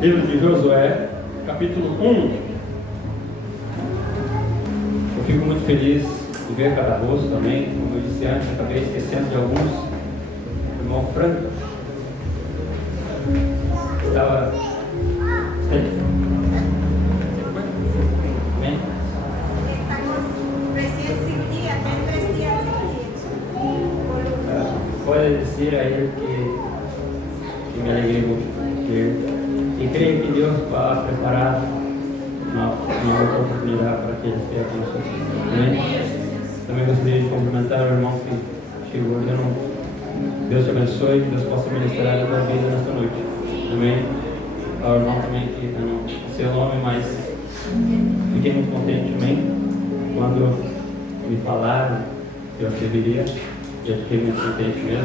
Livro de Josué, capítulo 1. Eu fico muito feliz de ver cada rosto também. Como eu disse antes, acabei esquecendo de alguns. O irmão Franco estava... Bem? Pode dizer a ele que me alegrei muito de ter. E creio que Deus vai preparar uma outra oportunidade para que ele esteja conosco. Amém? Também gostaria de cumprimentar o irmão que chegou. Deus te abençoe, que Deus possa ministrar a tua vida nesta noite. Amém? Ao irmão também que não sei o nome, mas fiquei muito contente também quando me falaram que eu serviria. Eu fiquei muito contente mesmo.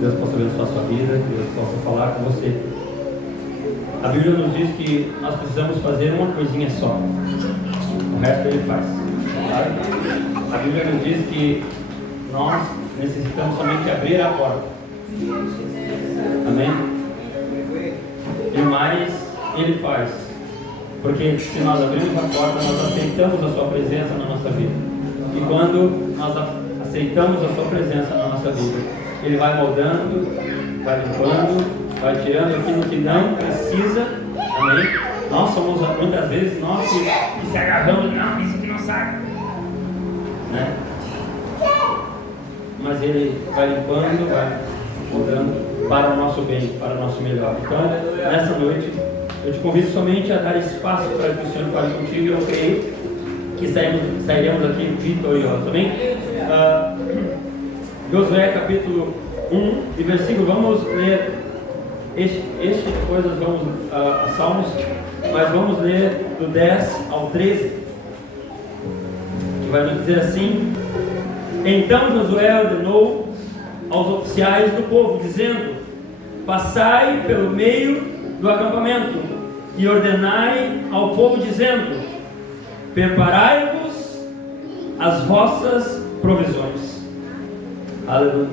Deus possa abençoar a sua vida, que Deus possa falar com você. A Bíblia nos diz que nós precisamos fazer uma coisinha só. O resto Ele faz. A Bíblia nos diz que nós necessitamos somente abrir a porta. Amém? E mais Ele faz. Porque se nós abrirmos a porta, nós aceitamos a Sua presença na nossa vida. E quando nós aceitamos a Sua presença na nossa vida, Ele vai moldando, vai limpando, vai tirando aquilo que não precisa. Amém? Nós somos muitas vezes nós que se agarramos, não, isso aqui não sai, né? Mas Ele vai limpando, vai mudando para o nosso bem, para o nosso melhor. Então, nessa noite, eu te convido somente a dar espaço para que o Senhor fale contigo. E eu creio que sairemos aqui vitoriosos. Amém? Josué capítulo 1 e versículo, vamos ler este coisas, vamos a Salmos, mas vamos ler do 10 ao 13, que vai nos dizer assim: Então Josué ordenou aos oficiais do povo, dizendo: Passai pelo meio do acampamento e ordenai ao povo, dizendo: Preparai-vos as vossas provisões. Aleluia.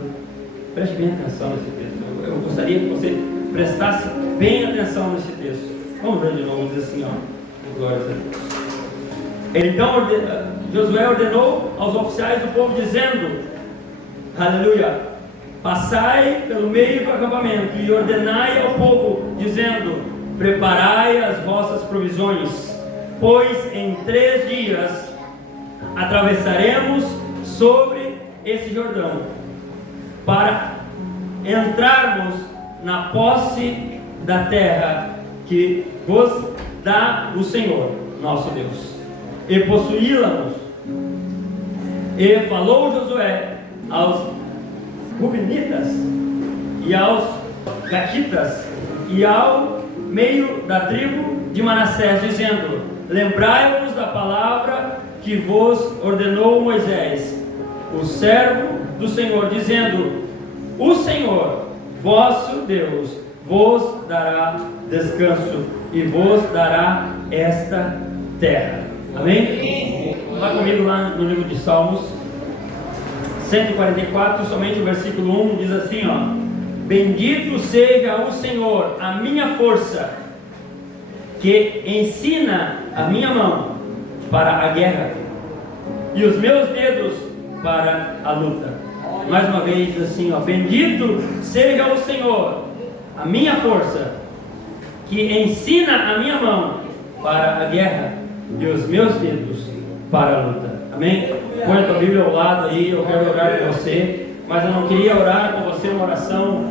Preste bem atenção nesse texto. Eu gostaria que você prestasse bem atenção nesse texto. Vamos ver de novo, diz assim, ó. Glória a Deus. Então Josué ordenou aos oficiais do povo, dizendo: Aleluia, passai pelo meio do acampamento e ordenai ao povo, dizendo: Preparai as vossas provisões, pois em 3 dias atravessaremos sobre esse Jordão, para entrarmos na posse da terra que vos dá o Senhor, nosso Deus, e possuí-la-nos. E falou Josué aos Rubenitas e aos Gaditas e ao meio da tribo de Manassés, dizendo: Lembrai-vos da palavra que vos ordenou Moisés, o servo do Senhor, dizendo: O Senhor vosso Deus vos dará descanso e vos dará esta terra. Amém? Vá comigo lá no livro de Salmos 144, somente o versículo 1 diz assim, ó: Bendito seja o Senhor, a minha força, que ensina a minha mão para a guerra e os meus dedos para a luta. Mais uma vez assim, ó: Bendito seja o Senhor, a minha força, que ensina a minha mão para a guerra e os meus dedos para a luta. Amém? Põe a tua Bíblia ao lado aí, eu quero orar com você, mas eu não queria orar com você uma oração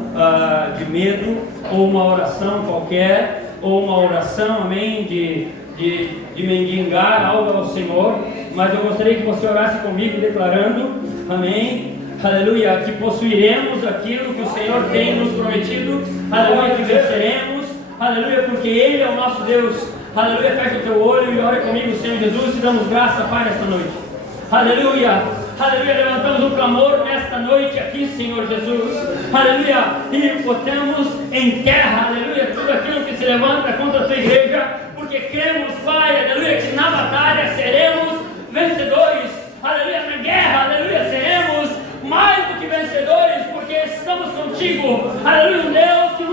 de medo, ou uma oração qualquer, ou uma oração, amém, de mendigar algo ao Senhor, mas eu gostaria que você orasse comigo declarando, amém, aleluia, que possuiremos aquilo que o Senhor tem nos prometido, aleluia, que venceremos, aleluia, porque Ele é o nosso Deus. Aleluia, fecha o teu olho e ore comigo, Senhor Jesus, te damos graça, Pai, nesta noite. Aleluia, aleluia, levantamos um clamor nesta noite aqui, Senhor Jesus. Aleluia, e botamos em terra, aleluia, tudo aquilo que se levanta contra a tua igreja, porque cremos, Pai, aleluia, que na batalha seremos vencedores. Aleluia, na guerra, aleluia, seremos mais do que vencedores, porque estamos contigo. Aleluia, um Deus que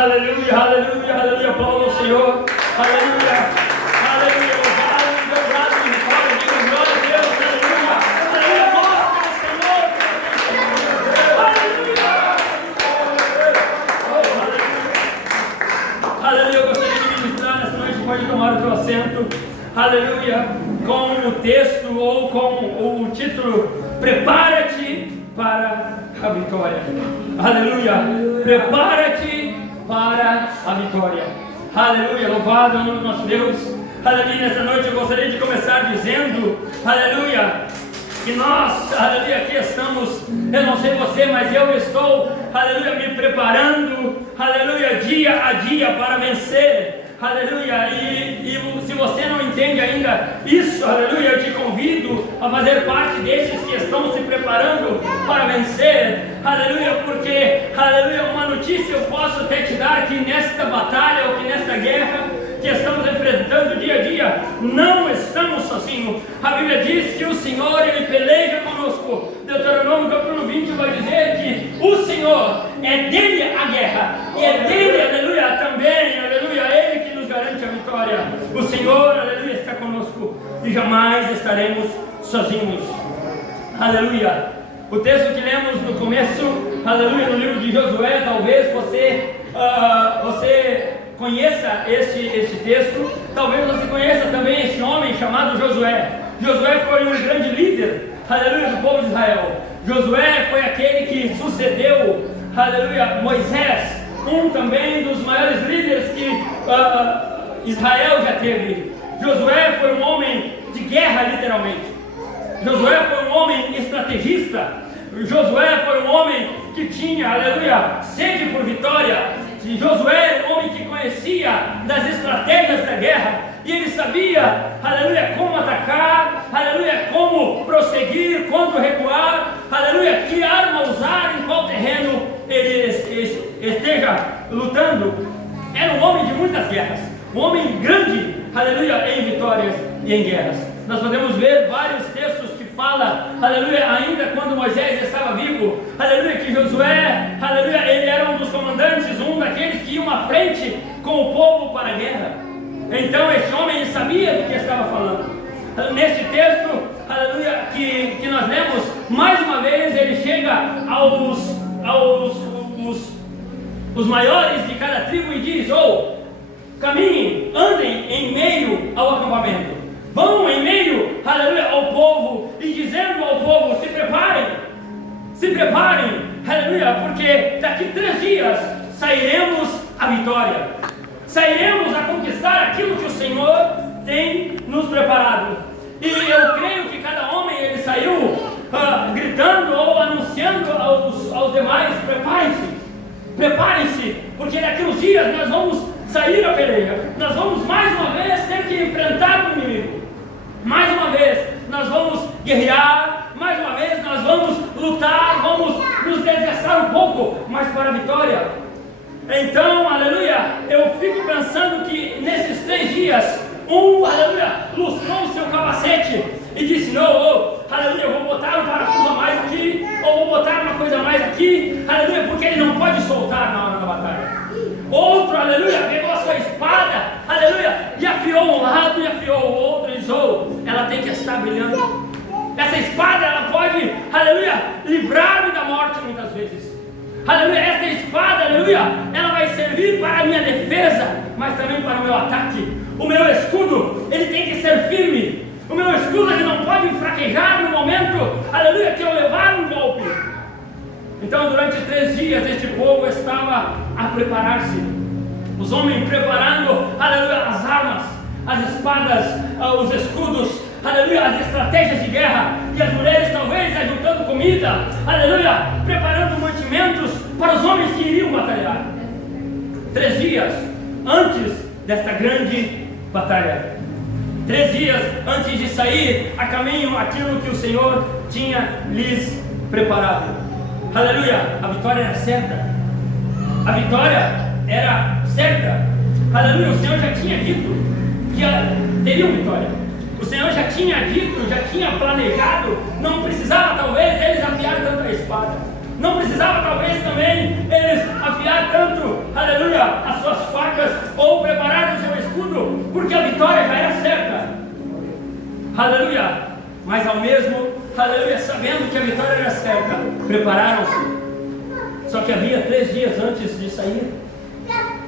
Aleluia, aleluia, aleluia. Aplauda o Senhor. Aleluia, aleluia. Louvado, dobrado, glória, diga glória a Deus. Aleluia, aleluia. Mostra o Senhor. Aleluia. Aleluia. Eu gostaria de ministrar nessa noite. Pode tomar o teu assento. Aleluia. Com o texto ou com o título: Prepara-te para a vitória. Aleluia. Prepara-te para a vitória. Aleluia. Louvado é o nome do nosso Deus. Aleluia. Nessa noite eu gostaria de começar dizendo, aleluia, que nós, aleluia, aqui estamos, eu não sei você, mas eu estou, aleluia, me preparando, aleluia, dia a dia para vencer. Aleluia, e se você não entende ainda isso, aleluia, eu te convido a fazer parte desses que estão se preparando para vencer, aleluia, porque, aleluia, uma notícia eu posso até te dar que nesta batalha ou que nesta guerra que estamos enfrentando dia a dia, não estamos sozinhos. A Bíblia diz que o Senhor, Ele peleja conosco. Deuteronômio capítulo 20 vai dizer que o Senhor, é dele a guerra, e é dele, aleluia, também, aleluia, Ele que nos garante a vitória. O Senhor, aleluia, está conosco e jamais estaremos sozinhos. Aleluia. O texto que lemos no começo, aleluia, no livro de Josué, talvez você conheça este texto, talvez você conheça também este homem chamado Josué. Josué foi um grande líder, aleluia, do povo de Israel. Josué foi aquele que sucedeu, aleluia, Moisés, também dos maiores líderes que Israel já teve. Josué foi um homem de guerra, literalmente. Josué foi um homem estrategista. Josué foi um homem que tinha, aleluia, sede por vitória. Josué era um homem que conhecia das estratégias da guerra, e ele sabia, aleluia, como atacar, aleluia, como prosseguir, quando recuar, aleluia, que arma usar, em qual terreno ele esteja lutando. Era um homem de muitas guerras, um homem grande, aleluia, em vitórias e em guerras. Nós podemos ver vários textos que falam, aleluia, ainda quando Moisés estava vivo, aleluia, que Josué, aleluia, ele era um dos comandantes, um daqueles que iam à frente com o povo para a guerra. Então este homem sabia do que estava falando. Neste texto, aleluia, que nós lemos, mais uma vez ele chega os maiores de cada tribo e diz: caminhem, andem em meio ao acampamento. Vão em meio, aleluia, ao povo, e dizendo ao povo: se preparem, aleluia, porque daqui 3 dias sairemos à vitória, sairemos a conquistar aquilo que o Senhor tem nos preparado. E eu creio que cada homem, ele saiu gritando ou anunciando aos demais: preparem-se, porque daqui uns dias nós vamos sair à peleja, nós vamos mais uma vez ter que enfrentar o inimigo. Mais uma vez, nós vamos guerrear, mais uma vez nós vamos lutar, vamos nos desgastar um pouco, mas para a vitória. Então, aleluia, eu fico pensando que nesses 3 dias, aleluia, lustrou o seu capacete e disse: aleluia, eu vou botar um parafuso a mais aqui, ou vou botar uma coisa a mais aqui, aleluia, porque ele não pode soltar na hora da batalha. Outro, aleluia, pegou a sua espada, aleluia, e afiou um lado e afiou o outro, e disse: ela tem que estar brilhando. Essa espada, ela pode, aleluia, livrar-me da morte muitas vezes. Aleluia, essa espada, aleluia, ela vai servir para a minha defesa, mas também para o meu ataque. O meu escudo, ele tem que ser firme. O meu escudo, ele não pode fraquejar no momento, aleluia, que eu levar um golpe. Então, durante 3 dias, este povo estava a preparar-se. Os homens preparando, aleluia, as armas, as espadas, os escudos, aleluia, as estratégias de guerra. E as mulheres talvez ajuntando comida, aleluia, preparando mantimentos para os homens que iriam batalhar. 3 dias antes desta grande batalha. 3 dias antes de sair a caminho aquilo que o Senhor tinha lhes preparado. Aleluia, a vitória era certa. A vitória era certa. Aleluia, o Senhor já tinha dito que teriam vitória. O Senhor já tinha dito, já tinha planejado. Não precisava talvez eles afiar tanto a espada. Não precisava talvez também eles afiar tanto, aleluia, as suas facas ou preparar o seu escudo, porque a vitória já era certa, aleluia. Mas ao mesmo, aleluia, sabendo que a vitória era certa, prepararam-se. Só que havia 3 dias antes de sair.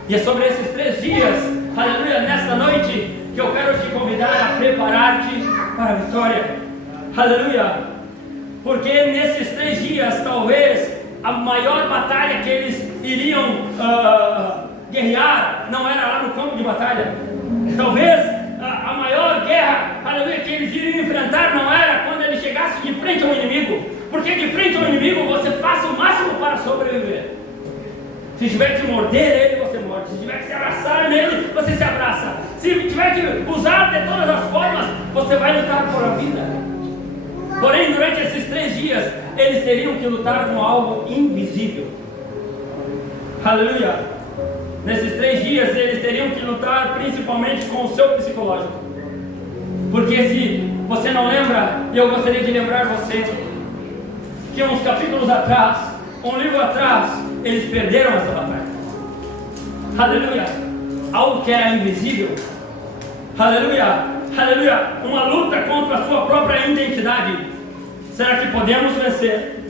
E é sobre esses 3 dias, aleluia, nesta noite, que eu quero te convidar a preparar-te para a vitória, aleluia. Porque nesses 3 dias, talvez, a maior batalha que eles iriam guerrear, não era lá no campo de batalha. Talvez a maior guerra, aleluia, que eles iriam enfrentar não era quando eles chegassem de frente ao inimigo. Porque de frente ao inimigo você faça o máximo para sobreviver. Se tiver que morder ele, você morde. Se tiver que se abraçar nele, você se abraça. Se tiver que usar de todas as formas, você vai lutar por a vida. Porém, durante esses 3 dias, eles teriam que lutar com algo invisível. Aleluia. Nesses 3 dias, eles teriam que lutar principalmente com o seu psicológico. Porque se você não lembra, e eu gostaria de lembrar você, que uns capítulos atrás, um livro atrás, eles perderam essa batalha. Aleluia. Algo que era invisível. Aleluia. Aleluia. Uma luta contra a sua própria identidade. Será que podemos vencer?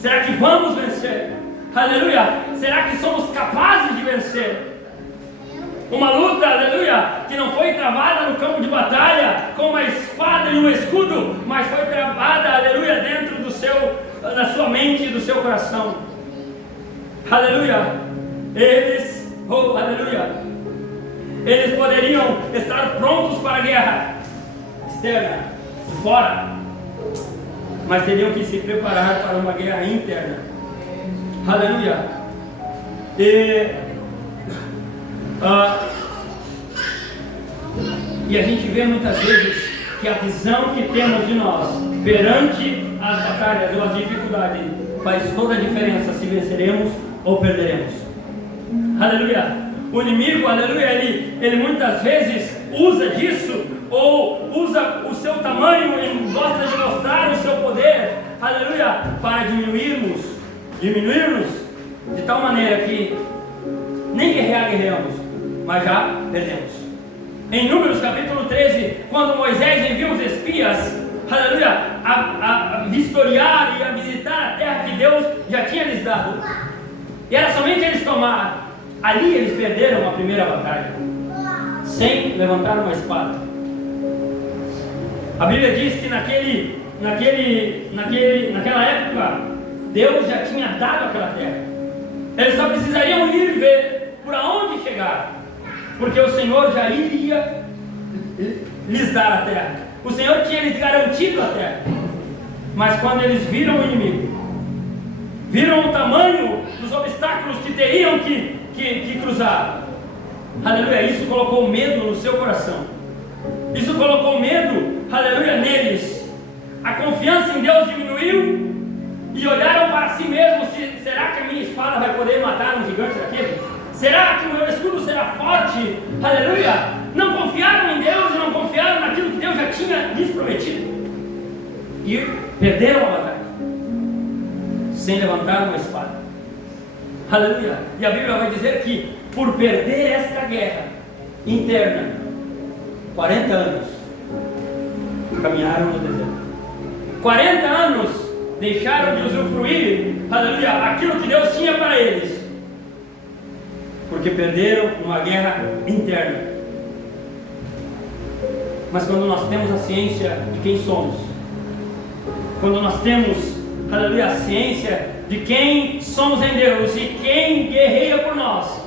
Será que vamos vencer? Aleluia. Será que somos capazes de vencer? Uma luta, aleluia, que não foi travada no campo de batalha com uma espada e um escudo, mas foi travada, aleluia, dentro da sua mente e do seu coração. Aleluia. Eles, aleluia, eles poderiam estar prontos para a guerra externa, de fora, mas teriam que se preparar para uma guerra interna. Aleluia. E a gente vê muitas vezes que a visão que temos de nós perante as batalhas ou as dificuldades faz toda a diferença se venceremos ou perderemos. Aleluia. O inimigo, aleluia, ele muitas vezes usa disso, ou usa o seu tamanho, ele gosta de mostrar o seu poder, aleluia, para diminuirmos de tal maneira que nem guerreamos, mas já perdemos. Em Números capítulo 13, quando Moisés envia os espias, aleluia, a vistoriar e a visitar a terra que Deus já tinha lhes dado, e era somente eles tomar, ali eles perderam a primeira batalha, sem levantar uma espada. A Bíblia diz que naquela época, Deus já tinha dado aquela terra. Eles só precisariam ir ver por onde chegar, porque o Senhor já iria lhes dar a terra. O Senhor tinha lhes garantido a terra. Mas quando eles viram o inimigo, viram o tamanho dos obstáculos que teriam que cruzar, aleluia, isso colocou medo no seu coração. Isso colocou medo, aleluia, neles. A confiança em Deus diminuiu e olharam para si mesmos: será que a minha espada vai poder matar um gigante daquele? Será que o meu escudo será forte? Aleluia! Não confiaram em Deus e não confiaram naquilo que Deus já tinha lhes prometido. E perderam a batalha sem levantar uma espada. Aleluia! E a Bíblia vai dizer que por perder esta guerra interna, 40 anos caminharam no deserto. 40 anos deixaram de usufruir, aleluia, aquilo que Deus tinha para eles, porque perderam uma guerra interna. Mas quando nós temos a ciência de quem somos, quando nós temos, aleluia, a ciência de quem somos em Deus e quem guerreia por nós,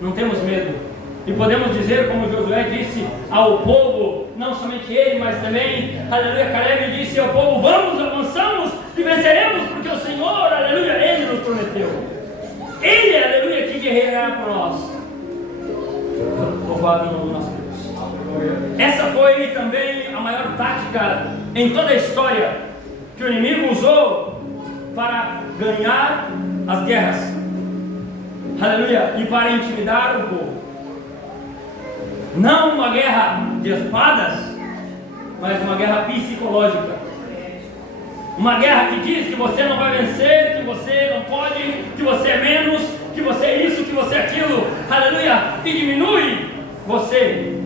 não temos medo. E podemos dizer, como Josué disse ao povo, não somente ele, mas também, aleluia, Caleb disse ao povo: vamos, avançamos e venceremos, porque o Senhor, aleluia, Ele nos prometeu. Ele, aleluia, que guerreará por nós. Louvado o nome do nosso Deus. Essa foi também a maior tática em toda a história que o inimigo usou para ganhar as guerras, aleluia, e para intimidar o povo. Não uma guerra de espadas, mas uma guerra psicológica. Uma guerra que diz que você não vai vencer, que você não pode, que você é menos, que você é isso, que você é aquilo, aleluia, e diminui você.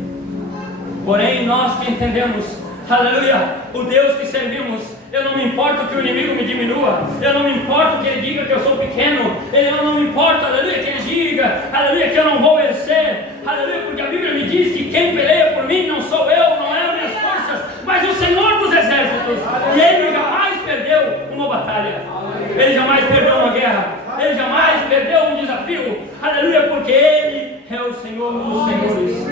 Porém, nós que entendemos, aleluia, o Deus que servimos, eu não me importo que o inimigo me diminua, eu não me importo que ele diga que eu sou pequeno, eu não me importo, aleluia, que ele diga, aleluia, que eu não vou vencer, aleluia, porque a Bíblia me diz que quem peleia por mim não sou eu, não é as minhas forças, mas o Senhor dos Exércitos, e Ele jamais perdeu uma batalha, Ele jamais perdeu uma guerra, Ele jamais perdeu um desafio, aleluia, porque Ele é o Senhor dos Senhores.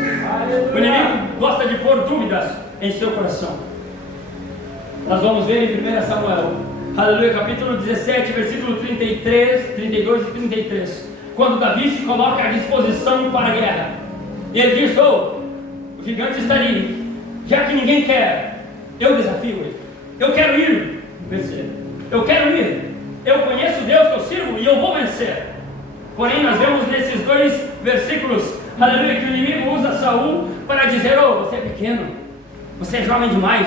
O inimigo gosta de pôr dúvidas em seu coração. Nós vamos ver em 1 Samuel, aleluia, capítulo 17, versículo 33, 32 e 33, quando Davi se coloca à disposição para a guerra, e ele diz: o gigante está ali, já que ninguém quer, eu desafio ele, eu quero ir vencer, eu quero ir, eu conheço o Deus que eu sirvo e eu vou vencer. Porém, nós vemos nesses dois versículos, aleluia, que o inimigo usa Saul para dizer: você é pequeno, você é jovem demais,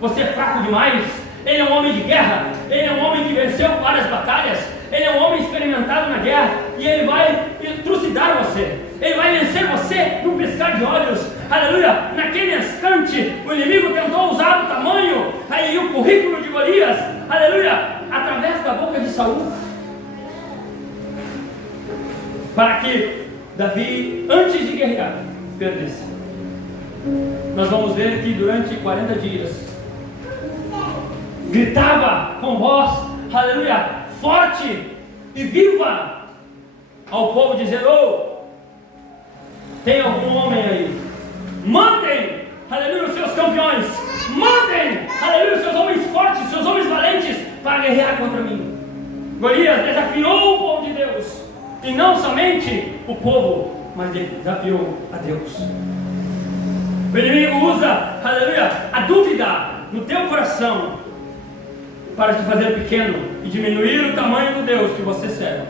você é fraco demais. Ele é um homem de guerra, ele é um homem que venceu várias batalhas, ele é um homem experimentado na guerra, e ele vai trucidar você, ele vai vencer você num piscar de olhos, aleluia. Naquele instante, o inimigo tentou usar o tamanho e o currículo de Golias, aleluia, através da boca de Saul, para que Davi, antes de guerrear, perdesse. Nós vamos ver que durante 40 dias, gritava com voz, aleluia, forte e viva ao povo, dizendo: tem algum homem aí? Mandem, aleluia, os seus campeões, mandem, aleluia, os seus homens fortes, seus homens valentes, para guerrear contra mim. Golias desafiou o povo de Deus, e não somente o povo, mas desafiou a Deus. O inimigo usa, aleluia, a dúvida no teu coração para te fazer pequeno e diminuir o tamanho do Deus que você serve.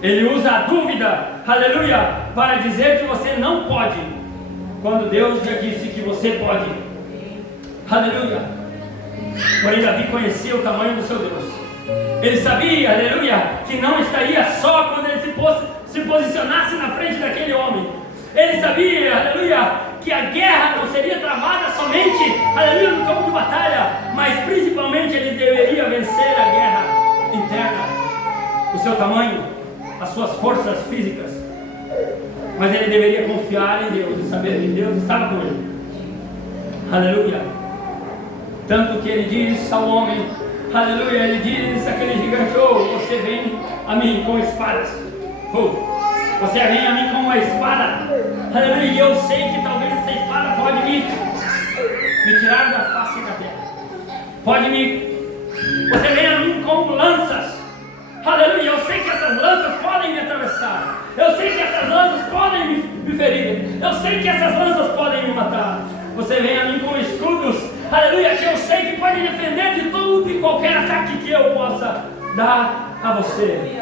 Ele usa a dúvida, aleluia, para dizer que você não pode, quando Deus já disse que você pode. Aleluia. Porém, Davi conhecia o tamanho do seu Deus. Ele sabia, aleluia, que não estaria só quando ele se posicionasse na frente daquele homem. Ele sabia, aleluia, que a guerra não seria travada somente, aleluia, no campo de batalha, mas principalmente ele deveria vencer a guerra interna, o seu tamanho, as suas forças físicas, mas ele deveria confiar em Deus e saber que Deus estava com ele. Aleluia. Tanto que ele diz ao homem, aleluia, ele diz àquele gigante: você vem a mim com espadas, você vem a mim com uma espada, aleluia, e eu sei que talvez essa espada pode me tirar da face da terra, você vem a mim com lanças, aleluia, eu sei que essas lanças podem me atravessar, eu sei que essas lanças podem me ferir, eu sei que essas lanças podem me matar. Você vem a mim com escudos, aleluia, que eu sei que pode defender de todo e qualquer ataque que eu possa dar a você,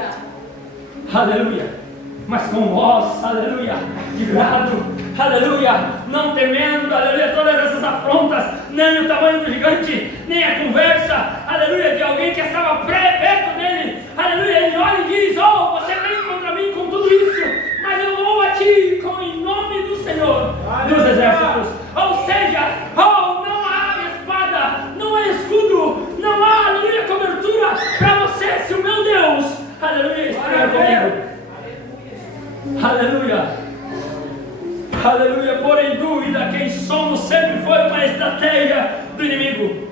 aleluia, mas com voz, aleluia, de grado, aleluia, não temendo, aleluia, todas essas afrontas, nem o tamanho do gigante, nem a conversa, aleluia, de alguém que estava perto dele, aleluia. Ele olha e diz: você vem contra mim com tudo isso, mas eu vou a ti em nome do Senhor dos Exércitos. Ou seja, não há espada, não há escudo, não há, aleluia, cobertura para você, se o meu Deus, aleluia, estiver comigo. Aleluia, aleluia. Pôr em dúvida quem somos sempre foi uma estratégia do inimigo,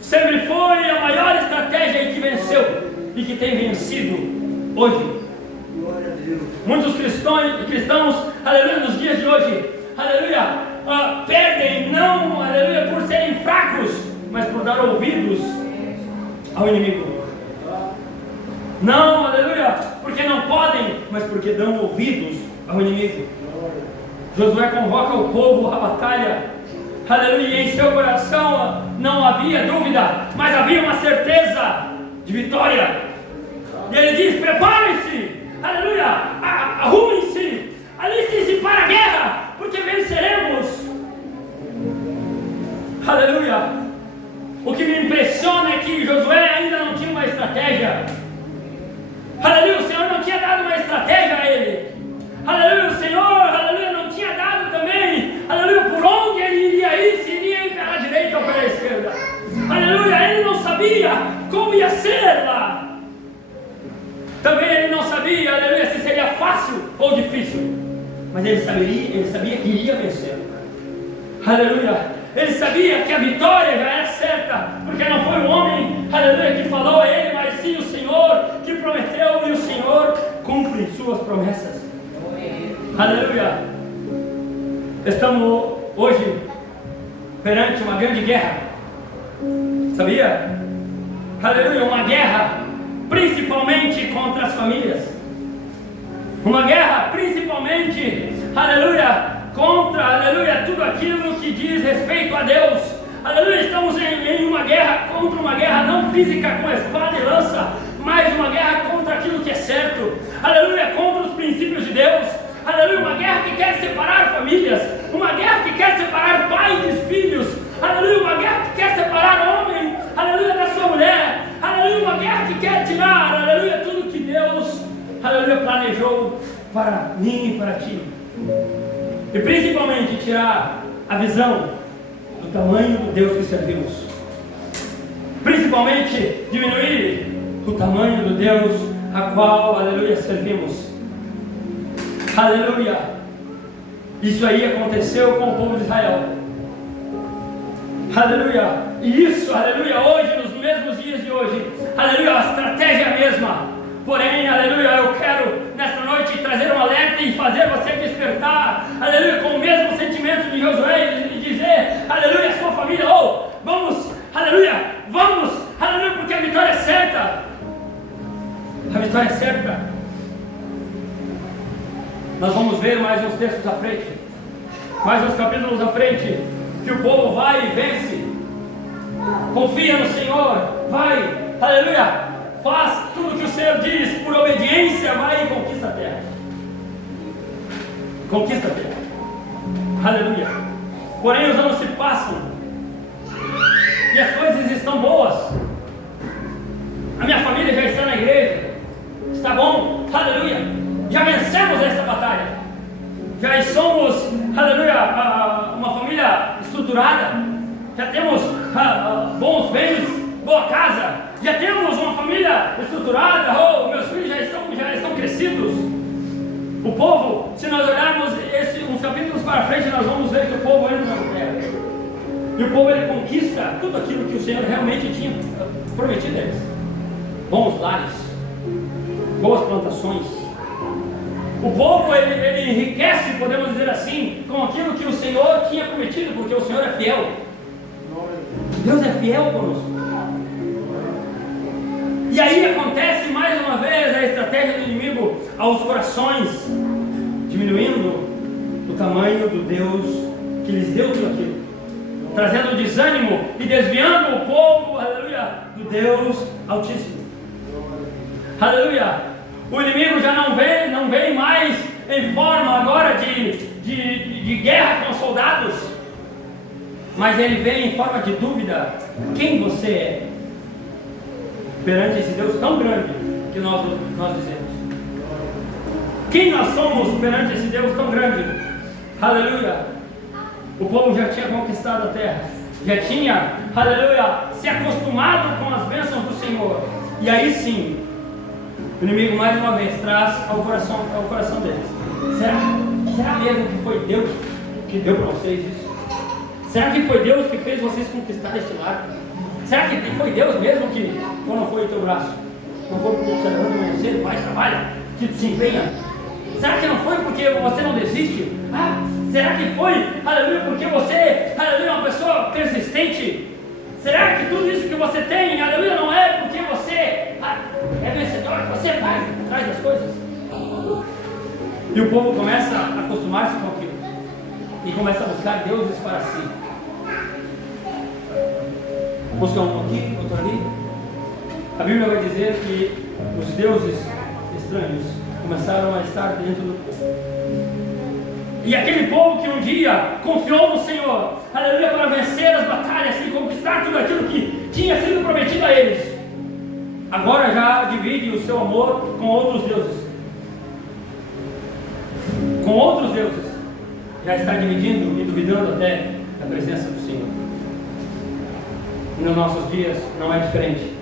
sempre foi a maior estratégia que venceu e que tem vencido hoje. Muitos cristãos, aleluia, nos dias de hoje, aleluia, perdem, não, aleluia, por serem fracos, mas por dar ouvidos ao inimigo. Não, aleluia, porque não podem, mas porque dão ouvidos ao inimigo. Josué convoca o povo à batalha, aleluia, e em seu coração não havia dúvida, mas havia uma certeza de vitória. E ele diz: preparem-se, aleluia, arrumem-se, alistem-se para a guerra, porque venceremos. Aleluia. O que me impressiona é que Josué ainda não tinha uma estratégia. Aleluia, o Senhor não tinha dado uma estratégia a ele. Aleluia, o Senhor, aleluia, não tinha dado também, aleluia, por onde ele iria ir, se iria ir pela direita ou pela esquerda. Aleluia, ele não sabia como ia ser lá. Também ele não sabia, aleluia, se seria fácil ou difícil. Mas ele sabia que iria vencer. Aleluia. Ele sabia que a vitória já era certa, porque não foi o homem, aleluia, que falou a ele, mas sim o Senhor que prometeu, e o Senhor cumpre suas promessas. Aleluia. Estamos hoje perante uma grande guerra, sabia? Aleluia, uma guerra principalmente contra as famílias, uma guerra principalmente, aleluia, contra, aleluia, tudo aquilo que diz respeito a Deus. Aleluia, estamos em uma guerra, contra uma guerra não física com espada e lança, mas uma guerra contra aquilo que é certo. Aleluia, contra os princípios de Deus. Aleluia, uma guerra que quer separar famílias, uma guerra que quer separar pais e filhos. Aleluia, uma guerra que quer separar homem, aleluia, da sua mulher. Aleluia, uma guerra que quer tirar, aleluia, tudo que Deus, aleluia, planejou para mim e para ti. E principalmente tirar a visão do tamanho do Deus que servimos. Principalmente diminuir o tamanho do Deus a qual, aleluia, servimos. Aleluia. Isso aí aconteceu com o povo de Israel. Aleluia. E isso, aleluia, hoje, nos mesmos dias de hoje, aleluia, a estratégia é a mesma. Porém, aleluia, eu quero nesta noite trazer um alerta e fazer você despertar, aleluia, com o mesmo sentimento de Josué e dizer, aleluia, a sua família, oh, vamos, aleluia, porque a vitória é certa. A vitória é certa. Nós vamos ver mais uns textos à frente, mais uns capítulos à frente, que o povo vai e vence, confia no Senhor, vai, aleluia, faz tudo que o Senhor diz, por obediência, vai e conquista a terra. Conquista a terra. Aleluia. Porém os anos se passam e as coisas estão boas. A minha família já está na igreja. Está bom. Aleluia. Já vencemos esta batalha. Já somos, aleluia, uma família estruturada. Já temos bons bens, boa casa. Já temos uma família estruturada, oh, meus filhos já estão crescidos. O povo, se nós olharmos uns capítulos para frente, nós vamos ver que o povo entra na terra. E o povo, ele conquista tudo aquilo que o Senhor realmente tinha prometido a eles. Bons lares, boas plantações. O povo, ele enriquece, podemos dizer assim, com aquilo que o Senhor tinha prometido, porque o Senhor é fiel. Deus é fiel conosco. E aí acontece mais uma vez a estratégia do inimigo aos corações, diminuindo o tamanho do Deus que lhes deu tudo aquilo, trazendo desânimo e desviando o povo, aleluia, do Deus Altíssimo. Aleluia. O inimigo já não vem mais em forma agora de guerra com soldados, mas ele vem em forma de dúvida. Quem você é perante esse Deus tão grande que nós dizemos? Quem nós somos perante esse Deus tão grande? Aleluia. O povo já tinha conquistado a terra, já tinha, aleluia, se acostumado com as bênçãos do Senhor. E aí sim, o inimigo mais uma vez traz ao coração deles. Será mesmo que foi Deus que deu para vocês isso? Será que foi Deus que fez vocês conquistar este lar? Será que foi Deus mesmo que, ou não foi o teu braço? Não foi porque você levanta de manhã cedo, vai, trabalha, que se empenha? Será que não foi porque você não desiste? Será que foi, aleluia, porque você, aleluia, é uma pessoa persistente? Será que tudo isso que você tem, aleluia, não é porque você é vencedor, que você vai atrás das coisas? E o povo começa a acostumar-se com aquilo e começa a buscar deuses para si. Busca um aqui, outro ali. A Bíblia vai dizer que os deuses estranhos começaram a estar dentro do povo. E aquele povo que um dia confiou no Senhor, aleluia, para vencer as batalhas e conquistar tudo aquilo que tinha sido prometido a eles, agora já divide o seu amor com outros deuses. Com outros deuses. Já está dividindo e duvidando até da presença do Senhor. E nos nossos dias não é diferente.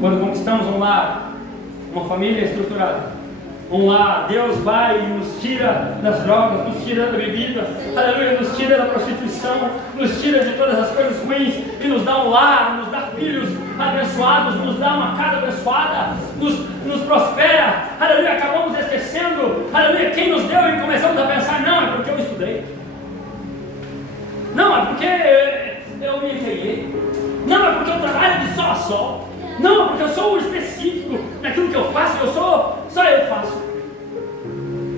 Quando conquistamos um lar, uma família estruturada, um lar, Deus vai e nos tira das drogas, nos tira da bebida, aleluia, nos tira da prostituição, nos tira de todas as coisas ruins e nos dá um lar, nos dá filhos abençoados, nos dá uma casa abençoada, nos prospera, aleluia. Acabamos esquecendo, aleluia, quem nos deu e começamos a pensar: não, é porque eu estudei, não, é porque eu me empenhei, não, é porque eu trabalho de sol a sol, não, é porque eu sou o específico daquilo que eu faço, só eu faço.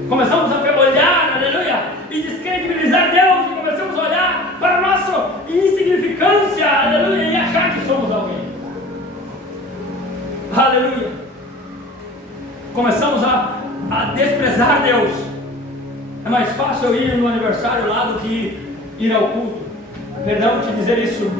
Começamos a olhar, aleluia, e descredibilizar Deus, e começamos a olhar para a nossa insignificância, aleluia, e achar que somos alguém, aleluia. Começamos a desprezar Deus. É mais fácil eu ir no aniversário lá do que ir ao culto. Perdão te dizer isso,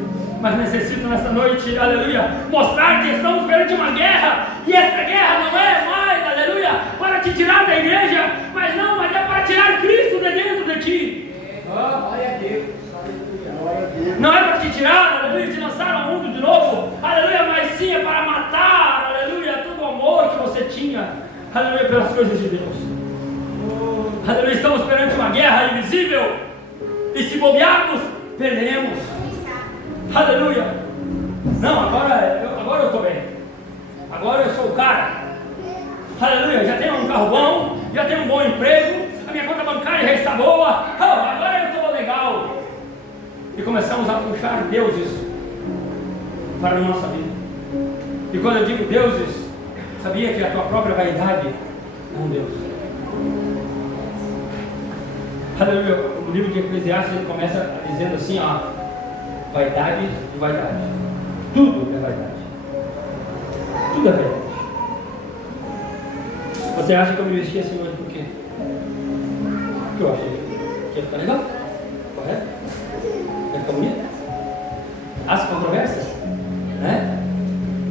mas necessito nesta noite, aleluia, mostrar que estamos perante uma guerra, e esta guerra não é mais, aleluia, para te tirar da igreja, mas é para tirar Cristo de dentro de ti. Glória a Deus. Não é para te tirar, aleluia, te lançar ao mundo de novo, aleluia, mas sim é para matar, aleluia, todo o amor que você tinha, aleluia, pelas coisas de Deus. Aleluia, estamos perante uma guerra invisível, e se bobearmos, perderemos. Aleluia. Não, agora eu estou bem. Agora eu sou o cara. Aleluia, já tenho um carro bom, já tenho um bom emprego, a minha conta bancária já está boa. Oh, agora eu estou legal. E começamos a puxar deuses para a nossa vida. E quando eu digo deuses, sabia que a tua própria vaidade é um Deus. Aleluia. O livro de Eclesiastes começa dizendo assim, ó: vaidade e vaidade. Tudo é vaidade. Tudo é vaidade. Você acha que eu me vesti assim hoje por quê? Porque eu achei que ia ficar legal. Correto? Ia ficar bonito. As controvérsias, né?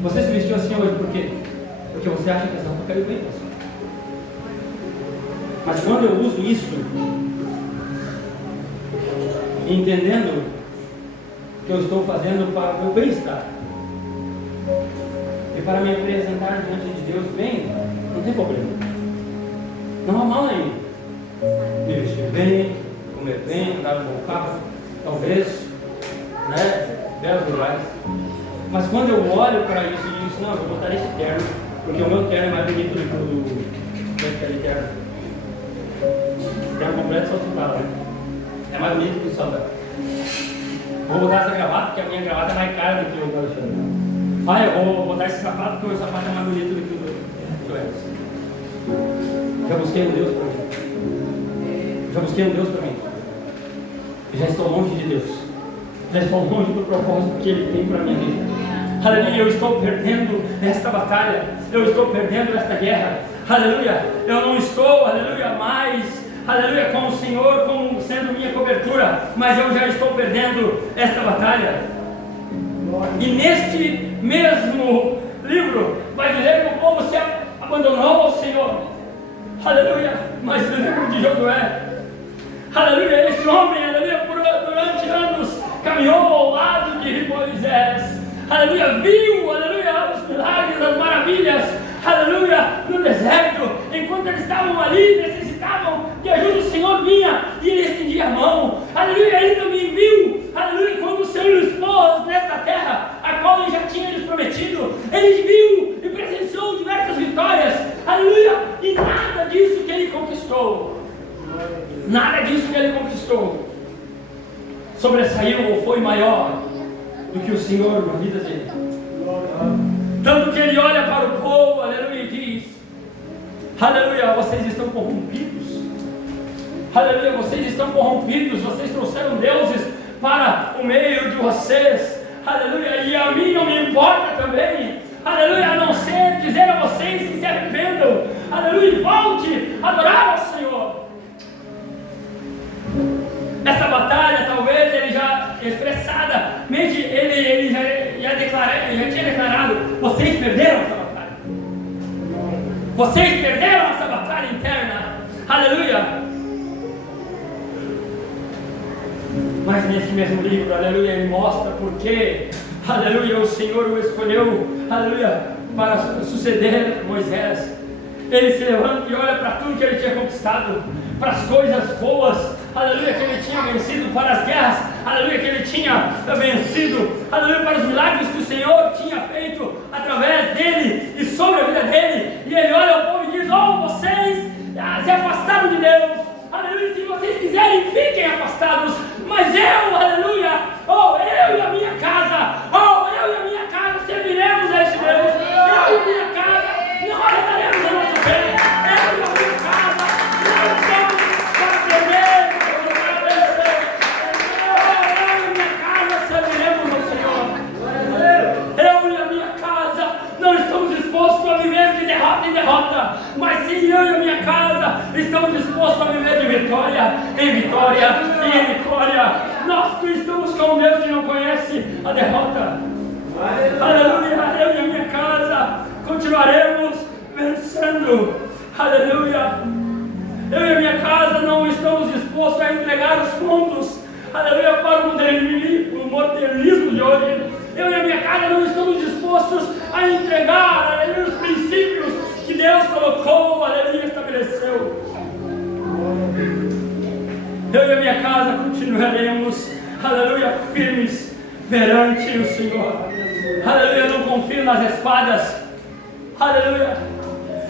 Você se vestiu assim hoje por quê? Porque você acha que essa roupa caiu bem. Mas quando eu uso isso, entendendo que eu estou fazendo para o meu bem-estar e para me apresentar diante de Deus bem, não tem problema. Não há mal nenhum. Me vestir bem, comer bem, andar no bom carro, talvez, né, belos lugares. Mas quando eu olho para isso e digo: não, eu vou botar esse terno, porque o meu terno é mais bonito do que o do terno. Esse terno completo só tu fala, né? É mais bonito que o salão. Vou botar essa gravata, porque a minha gravata é mais cara do que o do Alexandre. Ah, eu vou botar esse sapato, porque o sapato é mais bonito do que o do Joelson. Já busquei um Deus para mim. Já busquei um Deus para mim. Já estou longe de Deus. Já estou longe do propósito que Ele tem para a minha vida. Aleluia, eu estou perdendo esta batalha. Eu estou perdendo esta guerra. Aleluia, eu não estou, aleluia, mais, aleluia, com o Senhor como sendo minha cobertura, mas eu já estou perdendo esta batalha. E neste mesmo livro vai dizer que o povo se abandonou ao Senhor. Aleluia, mas no livro de Josué, aleluia, este homem, aleluia, durante anos caminhou ao lado de Moisés, aleluia, viu, aleluia, os milagres, as maravilhas, aleluia, no deserto, enquanto eles estavam ali, necessitavam de ajuda, o Senhor vinha e ele estendia a mão, aleluia. Ele também viu, aleluia, quando o Senhor os pôs nesta terra, a qual ele já tinha lhes prometido, ele viu e presenciou diversas vitórias, aleluia, e nada disso que ele conquistou, sobressaiu ou foi maior do que o Senhor na vida dele. Tanto que ele olha para o povo, aleluia, e diz: aleluia, vocês estão corrompidos, aleluia, vocês trouxeram deuses para o meio de vocês, aleluia, e a mim não me importa também, aleluia, a não ser dizer a vocês que se arrependam, aleluia, e volte a adorar ao Senhor. expressadamente, ele já tinha declarado: vocês perderam essa batalha. Vocês perderam essa batalha interna. Aleluia. Mas nesse mesmo livro, aleluia, ele mostra porque, aleluia, o Senhor o escolheu, aleluia, para suceder Moisés. Ele se levanta e olha para tudo que ele tinha conquistado, para as coisas boas, aleluia, que ele tinha vencido, para as guerras, aleluia, que ele tinha vencido, aleluia, para os milagres que o Senhor tinha feito através dele e sobre a vida dele. E ele olha ao povo e diz: oh, vocês se afastaram de Deus, aleluia, se vocês quiserem, fiquem afastados, mas eu, aleluia, oh, eu e a minha casa, oh, eu e a minha casa serviremos a este Deus, eu e a minha casa não arredaremos o nosso bem, eu e a minha casa não estamos para aprender, eu e a minha casa serviremos ao Senhor, eu e a minha casa não estamos dispostos a viver de derrota em derrota, mas sim, eu e a minha casa estamos dispostos a viver de vitória em vitória e em vitória. Nós que estamos com Deus que não conhece a derrota. Aleluia, eu e a minha casa continuaremos vencendo. Aleluia. Eu e a minha casa não estamos dispostos a entregar os pontos, aleluia, para o modernismo de hoje. Eu e a minha casa não estamos dispostos a entregar, aleluia, os princípios que Deus colocou, aleluia, estabeleceu. Eu e a minha casa continuaremos, aleluia, firmes perante o Senhor. Aleluia, eu não confio nas espadas. Aleluia,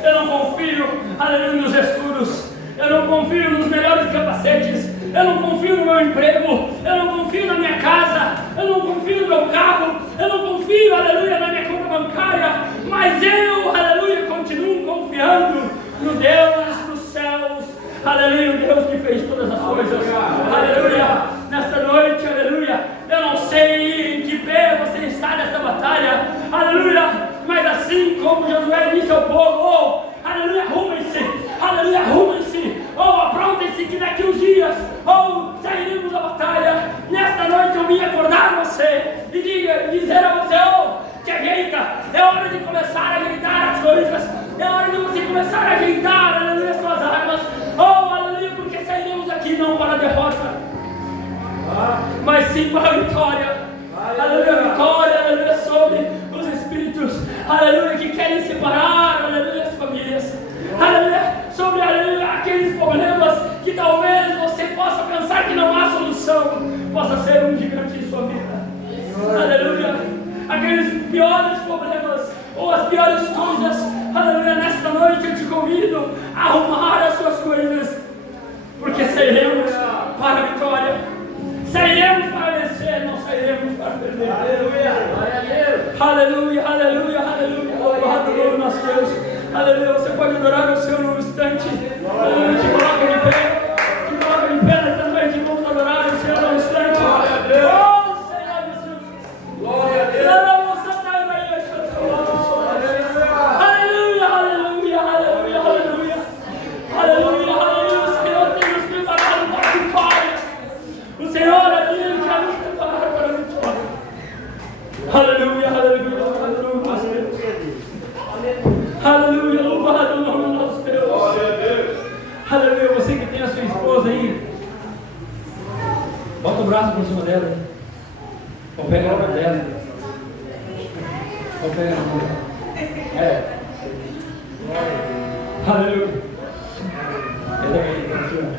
eu não confio, aleluia, nos escudos. Eu não confio nos melhores capacetes. Eu não confio no meu emprego. Eu não confio na minha casa. Eu não confio no meu carro. Eu não confio, aleluia, na minha conta bancária. Mas eu, aleluia, continuo confiando no Deus dos céus. Aleluia, o Deus que fez todas as coisas. Aleluia, nesta noite, aleluia, eu não sei em que pé você está nesta batalha. Aleluia, mas assim como Josué disse ao povo: oh, aleluia, arrumem-se, oh, aprontem-se que daqui uns dias, oh, sairemos da batalha. Nesta noite eu vim acordar você e dizer a você: oh, te ajeita, é hora de começar a ajeitar as coisas, é hora de você começar a ajeitar, aleluia, as suas armas, oh, aleluia, porque sairemos aqui não para a derrota, mas sim para a vitória. Aleluia, vitória, aleluia, sobre os espíritos, aleluia, que querem separar, aleluia, as famílias, aleluia, sobre, aleluia, aqueles problemas que talvez você possa pensar que não há solução, possa ser um gigante em sua vida. Aleluia, aqueles piores problemas ou as piores coisas, aleluia, nesta noite eu te convido a arrumar as suas coisas, porque sairemos para a vitória, sairemos para vencer, não sairemos para perder. Aleluia, aleluia, aleluia, aleluia, louvado o nosso Deus. Aleluia, você pode adorar o Senhor num instante. Aleluia, te coloca de pé nesta noite, vamos adorar o Senhor num instante. Oh, Senhor Jesus, glória a Deus. Aleluia, aleluia, aleluia, aleluia, aleluia, aleluia. O Senhor tem nos preparado para a vitória. O Senhor, aleluia, quer nos preparar para a vitória. Aleluia, aleluia, aleluia, nosso Deus. Aleluia, louvado o nome do nosso Deus. Aleluia, você que tem a sua esposa aí, bota o braço por cima dela, ou pega a mão dela, ou pega a mão dela. Aleluia. Ela também, assim, ó.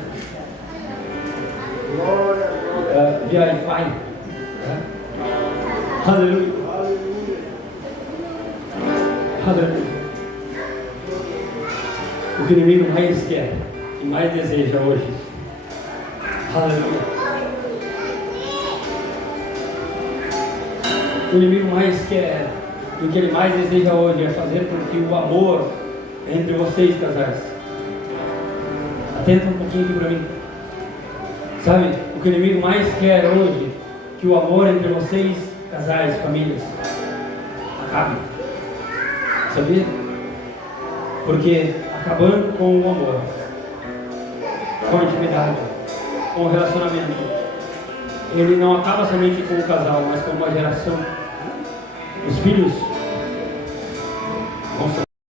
Via Wi-Fi. Aleluia. Aleluia. O que o inimigo mais quer e mais deseja hoje. Aleluia. O inimigo mais quer e o que ele mais deseja hoje é fazer com que o amor entre vocês, casais, atenta um pouquinho aqui para mim. Sabe, o que o inimigo mais quer hoje, que o amor entre vocês, casais, famílias, acabe. Sabia? Porque acabando com o amor, com a intimidade, com o relacionamento, ele não acaba somente com o casal, mas com uma geração. Os filhos